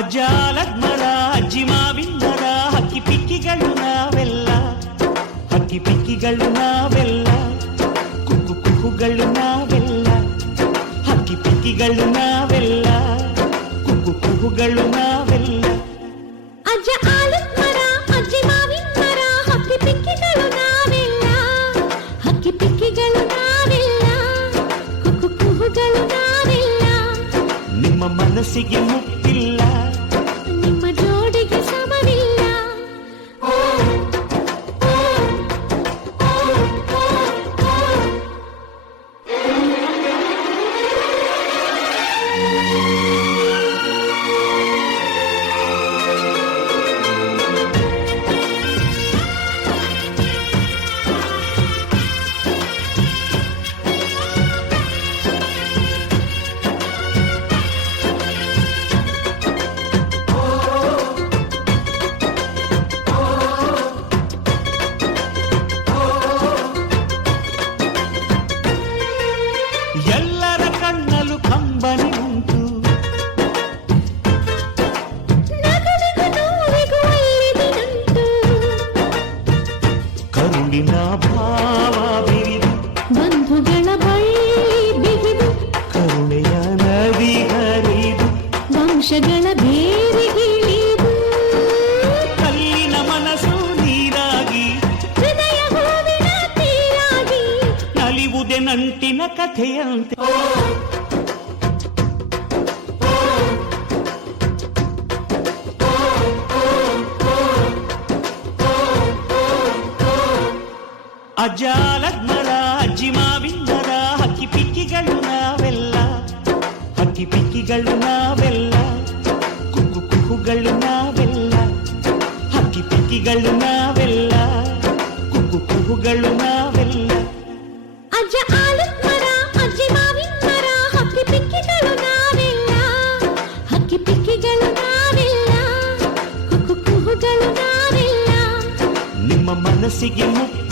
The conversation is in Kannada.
ಅಜ್ಜಾಲದ ಮರ ಅಜ್ಜಿ ಮಾವಿನ ಮರ ಹಕ್ಕಿ ಪಿಕ್ಕಿಗಳು ನಾವೆಲ್ಲ, ಹಕ್ಕಿ ಪಿಕ್ಕಿಗಳು ನಾವೆಲ್ಲ, ಕುಕ್ಕು ಕುಕ್ಕುಗಳು ನಾವೆಲ್ಲ, ಹಕ್ಕಿ ಪಿಕ್ಕಿಗಳು ನಾವೆಲ್ಲ, ಕುಕ್ಕು ಕುಕ್ಕುಗಳು ನಾವೆಲ್ಲ. ಅಜ್ಜ ಆಲದ ಮರ ಅಜ್ಜಿ ಮಾವಿನ ಮರ ಹಕ್ಕಿ ಪಿಕ್ಕಿಗಳು ನಾವೆಲ್ಲ, ಹಕ್ಕಿ ಪಿಕ್ಕಿಗಳು ನಾವೆಲ್ಲ, ಕುಕ್ಕು ಕುಕ್ಕುಗಳು ನಾವೆಲ್ಲ. ನಿಮ್ಮ ಮನಸ್ಸಿಗೆ ಮುಟ್ಟಿಲ್ಲ, ನಿಮ್ಮ ಜೋಡಿಗೆ ಸಮವಿಲ್ಲ. ಎಲ್ಲರ ಕಣ್ಣಲು ಕಂಬನಿ ಉಂಟು, ನಗುವಿಗೂ ನೋವಿಗೂ ಅಲ್ಲಿದಿನುಂಟು, ಕರುಳಿನ ಭಾವ ಬಿರಿದು, ಬಂಧುಗಳ ಬಳ್ಳಿ ಬಿಗಿದು, ಕರುಣೆಯ ನದಿ ಹರಿದು, ವಂಶಗಳ ಬೇರಿಗಿಳಿದು, ಕಲ್ಲಿನ ಮನಸ್ಸು ನೀರಾಗಿ, ಹೃದಯ ಹೂವಿನ ತೀರಾಗಿ, ನಲಿವುದೆ ನಂಟಿನ ಕಥೆಯಂತೆ. ಅಜ್ಜಾಲದ ಮರ ಅಜ್ಜಿ ಮಾವಿನ ಮರ ಹಕ್ಕಿ ಪಿಕ್ಕಿಗಳು ನಾವೆಲ್ಲ, ಹಕ್ಕಿ ಪಿಕ್ಕಿಗಳು ನಾವೆಲ್ಲ, ಕುಕ್ಕು ಕುಕ್ಕುಗಳು ನಾವೆಲ್ಲ, ಹಕ್ಕಿ ಪಿಕ್ಕಿಗಳು ನಾವೆಲ್ಲ, ಕುಕ್ಕು ಕುಕ್ಕುಗಳು ನಾವೆಲ್ಲ. ಅಜ್ಜ ಆಲದ ಮರ ಅಜ್ಜಿ ಮಾವಿನ ಮರ ಹಕ್ಕಿ ಪಿಕ್ಕಿಗಳು ನಾವೆಲ್ಲ, ಹಕ್ಕಿ ಪಿಕ್ಕಿಗಳು ನಾವೆಲ್ಲ, ಕುಕ್ಕು ಕುಕ್ಕುಗಳು ನಾವೆಲ್ಲ. ನಿಮ್ಮ ಮನಸ್ಸಿಗೆ ಮುಟ್ಟ